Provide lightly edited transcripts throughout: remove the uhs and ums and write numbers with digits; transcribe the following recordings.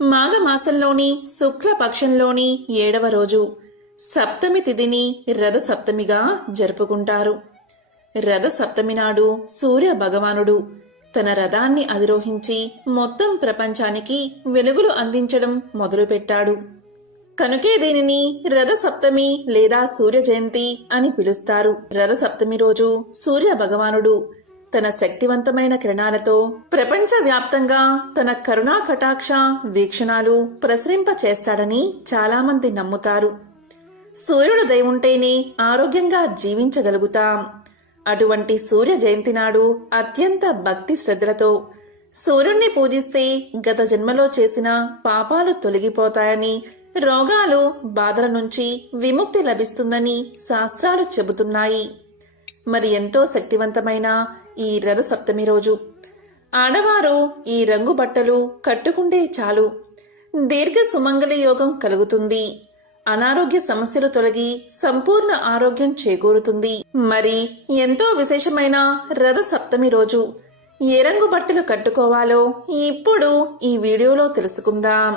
మాఘమాసంలోని శుక్లపక్షంలోని 7వ రోజు సప్తమి తిథిని రథ సప్తమిగా జరుపుకుంటారు. రథ సప్తమి నాడు సూర్య భగవానుడు తన రథాన్ని అధిరోహించి మొత్తం ప్రపంచానికి వెలుగులు అందించడం మొదలుపెట్టాడు. కనుకే దీనిని రథ సప్తమి లేదా సూర్య జయంతి అని పిలుస్తారు. రథ సప్తమి రోజు సూర్య భగవానుడు తన శక్తివంతమైన కిరణాలతో ప్రపంచవ్యాప్తంగా తన కరుణా కటాక్ష వీక్షణాలు ప్రసరింప చేస్తాడని చాలామంది నమ్ముతారు. సూర్యుడు దయ ఉంటేనే ఆరోగ్యంగా జీవించగలుగుతాం. అటువంటి సూర్య జయంతి నాడు అత్యంత భక్తి శ్రద్ధలతో సూర్యుణ్ణి పూజిస్తే గత జన్మలో చేసిన పాపాలు తొలగిపోతాయని, రోగాలు బాధల నుంచి విముక్తి లభిస్తుందని శాస్త్రాలు చెబుతున్నాయి. మరి ఎంతో శక్తివంతమైన ఈ రథ సప్తమి రోజు ఆడవారు ఈ రంగు బట్టలు కట్టుకుంటే చాలు దీర్ఘ సుమంగళి యోగం కలుగుతుంది. అనారోగ్య సమస్యలు తొలగి సంపూర్ణ ఆరోగ్యం చేకూరుతుంది. మరి ఎంతో విశేషమైన రథ సప్తమి రోజు ఏ రంగు బట్టలు కట్టుకోవాలో ఇప్పుడు ఈ వీడియోలో తెలుసుకుందాం.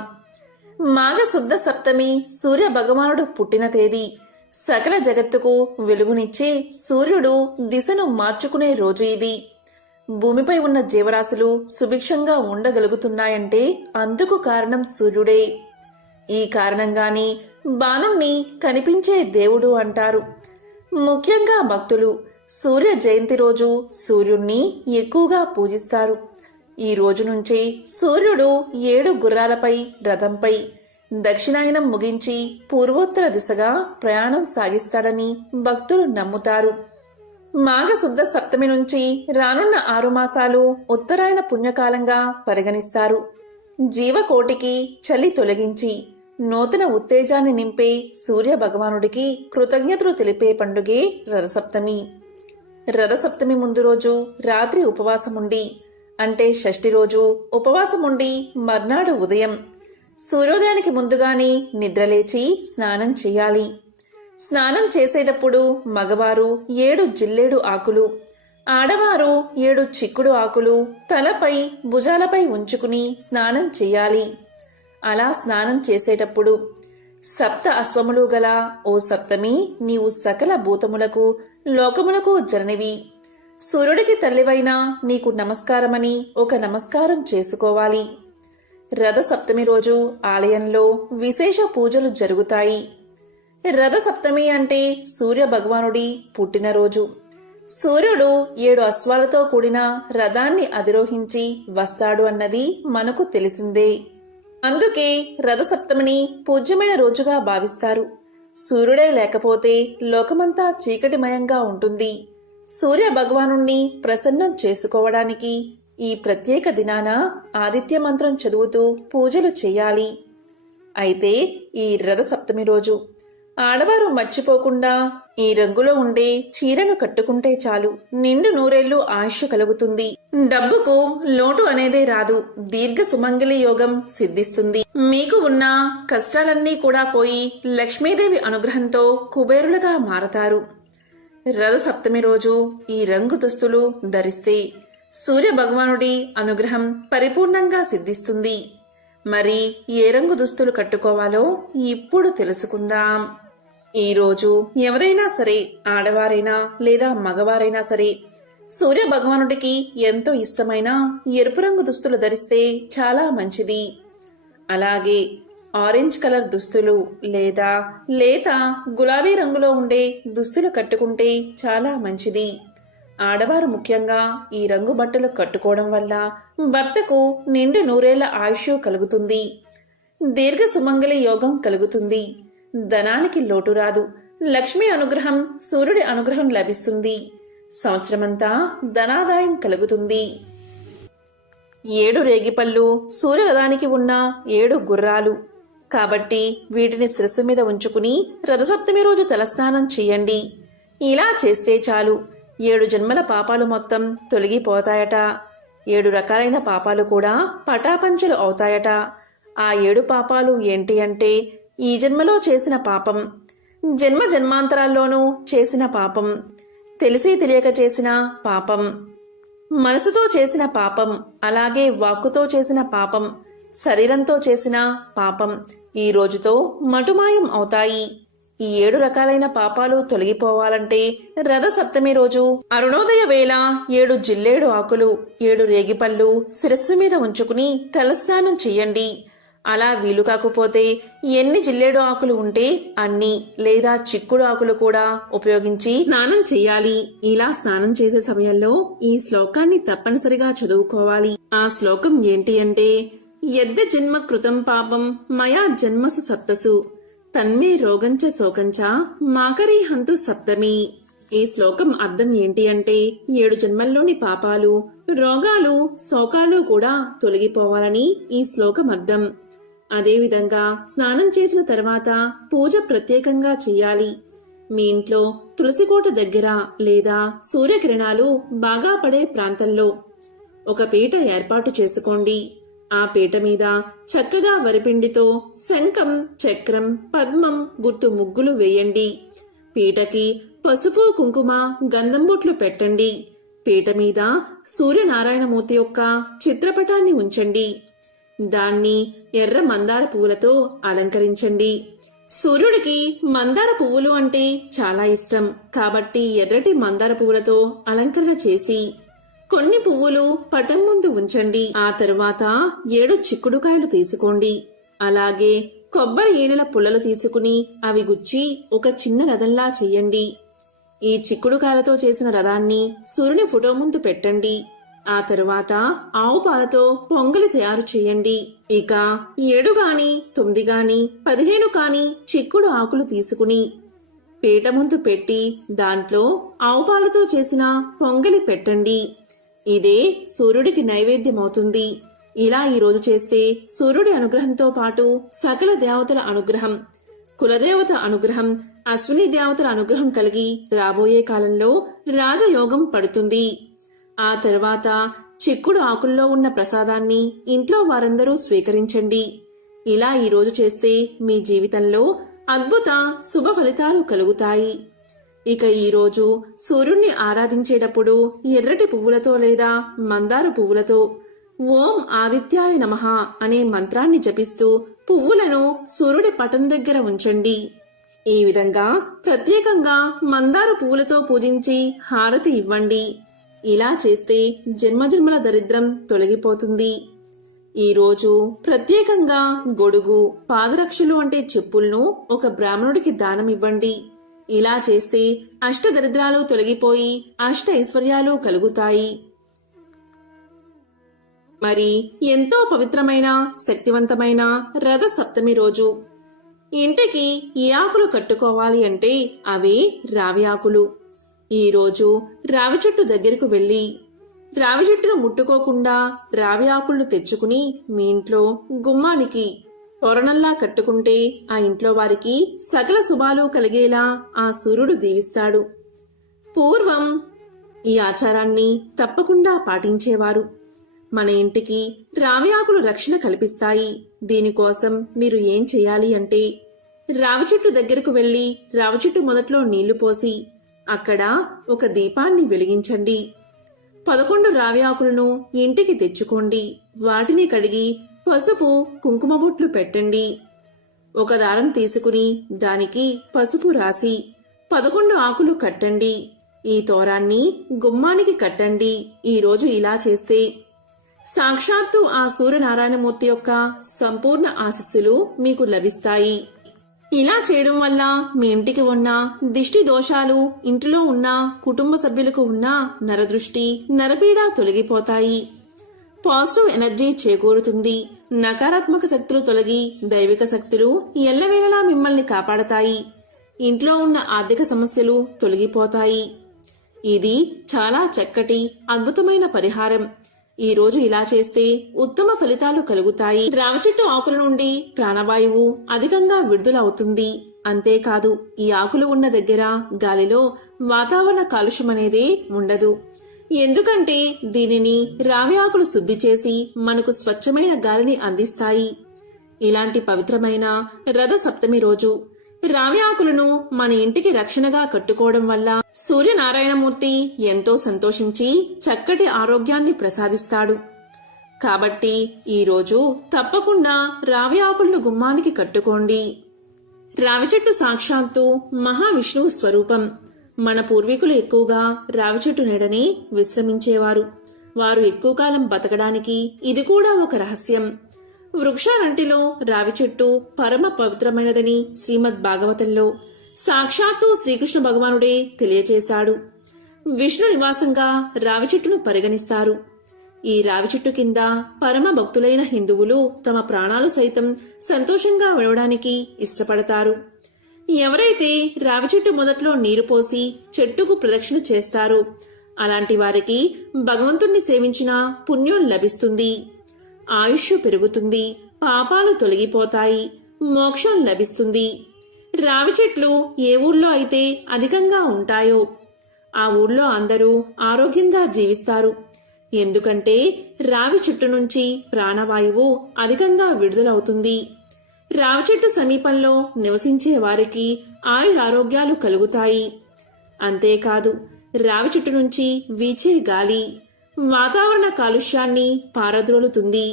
మాఘశుద్ధ సప్తమి సూర్య భగవానుడు పుట్టిన తేదీ. సకల జగత్తుకు వెలుగునిచ్చే సూర్యుడు దిశను మార్చుకునే రోజు ఇది. భూమిపై ఉన్న జీవరాశులు సుభిక్షంగా ఉండగలుగుతున్నాయంటే అందుకు కారణం సూర్యుడే. ఈ కారణంగానే బాణుణ్ణి కనిపించే దేవుడు అంటారు. ముఖ్యంగా భక్తులు సూర్య జయంతి రోజు సూర్యుణ్ణి ఎక్కువగా పూజిస్తారు. ఈ రోజు నుంచే సూర్యుడు 7 గుర్రాలపై రథంపై దక్షిణాయనం ముగించి పూర్వోత్తర దిశగా ప్రయాణం సాగిస్తాడని భక్తులు నమ్ముతారు. మాఘశుద్ధ సప్తమి నుంచి రానున్న 6 మాసాలు ఉత్తరాయణ పుణ్యకాలంగా పరిగణిస్తారు. జీవకోటికి చలి తొలగించి నూతన ఉత్తేజాన్ని నింపే సూర్య భగవానుడికి కృతజ్ఞతలు తెలిపే పండుగే రథసప్తమి. రథసప్తమి ముందు రోజు రాత్రి ఉపవాసముండి అంటే షష్ఠి రోజు ఉపవాసముండి మర్నాడు ఉదయం సూర్యోదయానికి ముందుగానే నిద్రలేచి స్నానం చేయాలి. స్నానం చేసేటప్పుడు మగవారు 7 జిల్లేడు ఆకులు, ఆడవారు 7 చిక్కుడు ఆకులు తలపై భుజాలపై ఉంచుకుని స్నానం చేయాలి. అలా స్నానం చేసేటప్పుడు సప్త అశ్వములు గల ఓ సప్తమి, నీవు సకల భూతములకు లోకములకు జననివి, సూర్యుడికి తల్లివైన నీకు నమస్కారమని ఒక నమస్కారం చేసుకోవాలి. రథ సప్తమి రోజు ఆలయంలో విశేష పూజలు జరుగుతాయి. రథ సప్తమి అంటే సూర్య భగవానుడి పుట్టినరోజు. సూర్యుడు 7 అశ్వాలతో కూడిన రథాన్ని అధిరోహించి వస్తాడు అన్నది మనకు తెలిసిందే. అందుకే రథ సప్తమిని పూజ్యమైన రోజుగా భావిస్తారు. సూర్యుడే లేకపోతే లోకమంతా చీకటిమయంగా ఉంటుంది. సూర్య భగవానుణ్ణి ప్రసన్నం చేసుకోవడానికి ఈ ప్రత్యేక దినాన ఆదిత్య మంత్రం చదువుతూ పూజలు చేయాలి. అయితే ఈ రథ సప్తమి రోజు ఆడవారు మర్చిపోకుండా ఈ రంగులో ఉండే చీరను కట్టుకుంటే చాలు నిండు నూరేళ్లు ఆయుష్ కలుగుతుంది. డబ్బుకు లోటు అనేదే రాదు. దీర్ఘ సుమంగళి యోగం సిద్ధిస్తుంది. మీకు ఉన్న కష్టాలన్నీ కూడా పోయి లక్ష్మీదేవి అనుగ్రహంతో కుబేరులుగా మారతారు. రథ సప్తమి రోజు ఈ రంగు దుస్తులు ధరిస్తే సూర్య భగవానుడి అనుగ్రహం పరిపూర్ణంగా సిద్ధిస్తుంది. మరి ఏ రంగు దుస్తులు కట్టుకోవాలో ఇప్పుడు తెలుసుకుందాం. ఈరోజు ఎవరైనా సరే, ఆడవారైనా లేదా మగవారైనా సరే, సూర్య భగవానుడికి ఎంతో ఇష్టమైన ఎరుపు రంగు దుస్తులు ధరిస్తే చాలా మంచిది. అలాగే ఆరెంజ్ కలర్ దుస్తులు లేదా లేత గులాబీ రంగులో ఉండే దుస్తులు కట్టుకుంటే చాలా మంచిది. ఆడవారు ముఖ్యంగా ఈ రంగు బట్టలు కట్టుకోవడం వల్ల భర్తకు నిండు నూరేళ్ల ఆయుష్ కలుగుతుంది. దీర్ఘ సుమంగళి యోగం కలుగుతుంది. ధనానికి లోటు రాదు. లక్ష్మీ అనుగ్రహం, సూర్యుడి అనుగ్రహం లభిస్తుంది. సంవత్సరమంతా ధనాదాయం కలుగుతుంది. 7 రేగిపళ్ళు సూర్యరథానికి ఉన్న 7 గుర్రాలు కాబట్టి వీటిని శిరస్సు మీద ఉంచుకుని రథసప్తమి రోజు తలస్నానం చేయండి. ఇలా చేస్తే చాలు 7 జన్మల పాపాలు మొత్తం తొలగిపోతాయట. 7 రకాలైన పాపాలు కూడా పటాపంచలు అవుతాయట. ఆ 7 పాపాలు ఏంటి అంటే, ఈ జన్మలో చేసిన పాపం, జన్మ జన్మాంతరాల్లోనూ చేసిన పాపం, తెలిసి తెలియక చేసిన పాపం, మనసుతో చేసిన పాపం, అలాగే వాక్కుతో చేసిన పాపం, శరీరంతో చేసిన పాపం ఈ రోజుతో మటుమాయం అవుతాయి. ఈ 7 రకాలైన పాపాలు తొలగిపోవాలంటే రథ సప్తమి రోజు అరుణోదయ వేళ 7 జిల్లేడు ఆకులు 7 రేగిపళ్ళు శిరస్సు మీద ఉంచుకుని తలస్నానం చెయ్యండి. అలా వీలు కాకపోతే ఎన్ని జిల్లేడు ఆకులు ఉంటే అన్ని లేదా చిక్కుడు ఆకులు కూడా ఉపయోగించి స్నానం చెయ్యాలి. ఇలా స్నానం చేసే సమయంలో ఈ శ్లోకాన్ని తప్పనిసరిగా చదువుకోవాలి. ఆ శ్లోకం ఏంటి అంటే, యద్ద జన్మ కృతం పాపం మయా జన్మసు సప్తసు తన్మే రోగంచ శోకంచ మాకరీ హంతు సప్తమి. ఈ శ్లోకం అర్థం ఏంటి అంటే 7 జన్మల్లోని పాపాలు, రోగాలు, శోకాలు కూడా తొలగిపోవాలని ఈ శ్లోకం అర్థం. అదేవిధంగా స్నానం చేసిన తర్వాత పూజ ప్రత్యేకంగా చెయ్యాలి. మీ ఇంట్లో తులసికోట దగ్గర లేదా సూర్యకిరణాలు బాగా పడే ప్రాంతంలో ఒక పీట ఏర్పాటు చేసుకోండి. ఆ పీట మీద చక్కగా వరిపిండితో శంఖం, చక్రం, పద్మం గుర్తు ముగ్గులు వేయండి. పీటకి పసుపు, కుంకుమ, గంధం బొట్లు పెట్టండి. పీట మీద సూర్యనారాయణమూర్తి యొక్క చిత్రపటాన్ని ఉంచండి. దాన్ని ఎర్ర మందార పువ్వులతో అలంకరించండి. సూర్యుడికి మందార పువ్వులు అంటే చాలా ఇష్టం కాబట్టి ఎర్రటి మందార పువ్వులతో అలంకరణ చేసి కొన్ని పువ్వులు పటం ముందు ఉంచండి. ఆ తరువాత 7 చిక్కుడుకాయలు తీసుకోండి. అలాగే కొబ్బరి ఈనెల పుల్లలు తీసుకుని అవి గుచ్చి ఒక చిన్న రథంలా చెయ్యండి. ఈ చిక్కుడుకాయలతో చేసిన రథాన్ని సూర్యుని ఫోటో ముందు పెట్టండి. ఆ తరువాత ఆవు పాలతో పొంగలి తయారు చేయండి. ఇక 7 గాని 9 గాని 15 కాని చిక్కుడు ఆకులు తీసుకుని పీట ముందు పెట్టి దాంట్లో ఆవు పాలతో చేసిన పొంగలి పెట్టండి. ఇదే సూర్యుడికి నైవేద్యమవుతుంది. ఇలా ఈ రోజు చేస్తే సూర్యుడి అనుగ్రహంతో పాటు సకల దేవతల అనుగ్రహం, కులదేవత అనుగ్రహం, అశ్విని దేవతల అనుగ్రహం కలిగి రాబోయే కాలంలో రాజయోగం పడుతుంది. ఆ తర్వాత చిక్కుడు ఆకుల్లో ఉన్న ప్రసాదాన్ని ఇంట్లో వారందరూ స్వీకరించండి. ఇలా ఈ రోజు చేస్తే మీ జీవితంలో అద్భుత శుభ ఫలితాలు కలుగుతాయి. ఇక ఈ రోజు సూర్యుణ్ణి ఆరాధించేటప్పుడు ఎర్రటి పువ్వులతో లేదా మందార పువ్వులతో ఓం ఆదిత్యాయ నమః అనే మంత్రాన్ని జపిస్తూ పువ్వులను సూర్యుడి పటం దగ్గర ఉంచండి. ఈ విధంగా ప్రత్యేకంగా మందార పువ్వులతో పూజించి హారతి ఇవ్వండి. ఇలా చేస్తే జన్మజన్మల దరిద్రం తొలగిపోతుంది. ఈ రోజు ప్రత్యేకంగా గొడుగు, పాదరక్షలు అంటే చెప్పులను ఒక బ్రాహ్మణుడికి దానం ఇవ్వండి. ఇలా చేస్తే అష్టదరిద్రాలు తొలగిపోయి అష్ట ఐశ్వర్యాలు కలుగుతాయి. మరి ఎంతో పవిత్రమైన శక్తివంతమైన రథ సప్తమి రోజు ఇంటికి ఈ ఆకులు కట్టుకోవాలి అంటే అవే రావి ఆకులు. ఈ రోజు రావి చెట్టు దగ్గరకు వెళ్లి రావి చెట్టును ముట్టుకోకుండా రావి ఆకులను తెచ్చుకుని మీ ఇంట్లో గుమ్మానికి తోరణంలా కట్టుకుంటే ఆ ఇంట్లో వారికి సకల శుభాలు కలిగేలా ఆ సూర్యుడు దీవిస్తాడు. పూర్వం ఈ ఆచారాన్ని తప్పకుండా పాటించేవారు. మన ఇంటికి రావి ఆకులు రక్షణ కల్పిస్తాయి. దీనికోసం మీరు ఏం చేయాలి అంటే రావి చెట్టు దగ్గరకు వెళ్లి రావి చెట్టు మొదట్లో నీళ్లు పోసి అక్కడ ఒక దీపాన్ని వెలిగించండి. 11 రావి ఆకులను ఇంటికి తెచ్చుకోండి. వాటిని కడిగి పసుపు, కుంకుమ బొట్లు పెట్టండి. ఒక దారం తీసుకుని దానికి పసుపు రాసి 11 ఆకులు కట్టండి. ఈ తోరాన్ని గుమ్మానికి కట్టండి. ఈ రోజు ఇలా చేస్తే సాక్షాత్తు ఆ సూర్యనారాయణమూర్తి యొక్క సంపూర్ణ ఆశీస్సులు మీకు లభిస్తాయి. ఇలా చేయడం వల్ల మీ ఇంటికి ఉన్న దిష్టి దోషాలు, ఇంటిలో ఉన్న కుటుంబ సభ్యులకు ఉన్న నరదృష్టి, నరపీడ తొలగిపోతాయి. పాజిటివ్ ఎనర్జీ చేకూరుతుంది. నకారాత్మక శక్తులు తొలగి దైవిక శక్తులు ఎల్లవేళలా మిమ్మల్ని కాపాడతాయి. ఇంట్లో ఉన్న ఆర్థిక సమస్యలు తొలగిపోతాయి. ఇది చాలా చక్కటి అద్భుతమైన పరిహారం. ఈ రోజు ఇలా చేస్తే ఉత్తమ ఫలితాలు కలుగుతాయి. రావి చెట్టు ఆకుల నుండి ప్రాణవాయువు అధికంగా విడుదలవుతుంది. అంతేకాదు ఈ ఆకులు ఉన్న దగ్గర గాలిలో వాతావరణ కాలుష్యం అనేదే ఉండదు. ఎందుకంటే దీనిని రావి ఆకులు శుద్ధి చేసి మనకు స్వచ్ఛమైన గాలిని అందిస్తాయి. ఇలాంటి పవిత్రమైన రథ సప్తమి రోజు రావి ఆకులను మన ఇంటికి రక్షణగా కట్టుకోవడం వల్ల సూర్యనారాయణమూర్తి ఎంతో సంతోషించి చక్కటి ఆరోగ్యాన్ని ప్రసాదిస్తాడు. కాబట్టి ఈరోజు తప్పకుండా రావి ఆకులను గుమ్మానికి కట్టుకోండి. రావి చెట్టు సాక్షాత్తు మహావిష్ణువు స్వరూపం. మన పూర్వీకులు ఎక్కువగా రావి చెట్టు నీడనే విశ్రమించేవారు. వారు ఎక్కువ కాలం బతకడానికి ఇది కూడా ఒక రహస్యం. వృక్షాలంటిలో రావి చెట్టు పరమ పవిత్రమైనదని శ్రీమద్ భాగవతంలో సాక్షాత్తు శ్రీకృష్ణ భగవానుడే తెలియచేశాడు. విష్ణు నివాసంగా రావి చెట్టును పరిగణిస్తారు. ఈ రావి చెట్టు కింద పరమ భక్తులైన హిందువులు తమ ప్రాణాలు సైతం సంతోషంగా విడవడానికి ఇష్టపడతారు. ఎవరైతే రావి చెట్టు మొదట్లో నీరు పోసి చెట్టుకు ప్రదక్షిణ చేస్తారో అలాంటి వారికి భగవంతుణ్ణి సేవించిన పుణ్యం లభిస్తుంది, ఆయుష్ పెరుగుతుంది, పాపాలు తొలగిపోతాయి, మోక్షం లభిస్తుంది. రావి చెట్లు ఏ ఊర్లో అయితే అధికంగా ఉంటాయో ఆ ఊర్లో అందరూ ఆరోగ్యంగా జీవిస్తారు. ఎందుకంటే రావి చెట్టు నుంచి ప్రాణవాయువు అధికంగా విడుదలవుతుంది. రావి చెట్టు సమీపంలో నివసించే వారికి ఆయురారోగ్యాలు కలుగుతాయి. అంతేకాదు రావి చెట్టు నుంచి వీచే గాలి వాతావరణ కాలుష్యాన్ని పారద్రోలుతుంది.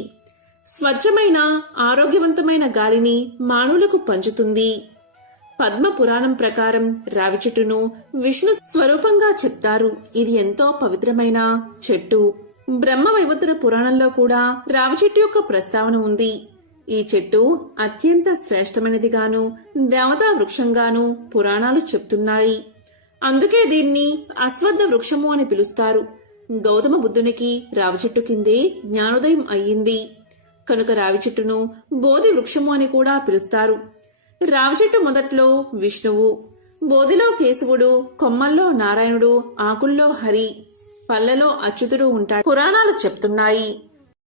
స్వచ్ఛమైన ఆరోగ్యవంతమైన గాలిని మానవులకు పంచుతుంది. పద్మ పురాణం ప్రకారం రావి చెట్టును విష్ణు స్వరూపంగా చెప్తారు. ఇది ఎంతో పవిత్రమైన చెట్టు. బ్రహ్మ వైవర్త పురాణంలో కూడా రావి చెట్టు యొక్క ప్రస్తావన ఉంది. ఈ చెట్టు అత్యంత శ్రేష్టమైనదిగాను దేవతా వృక్షంగాను పురాణాలు చెప్తున్నాయి. అందుకే దీన్ని అశ్వత్థ వృక్షము అని పిలుస్తారు. గౌతమ బుద్ధునికి రావి చెట్టు కిందే జ్ఞానోదయం అయ్యింది కనుక రావి చెట్టును బోధి వృక్షము అని కూడా పిలుస్తారు. రావి చెట్టు మొదట్లో విష్ణువు, బోధిలో కేశవుడు, కొమ్మల్లో నారాయణుడు, ఆకుల్లో హరి, పళ్ళలో అచ్యుతుడు ఉంటాడు పురాణాలు చెప్తున్నాయి.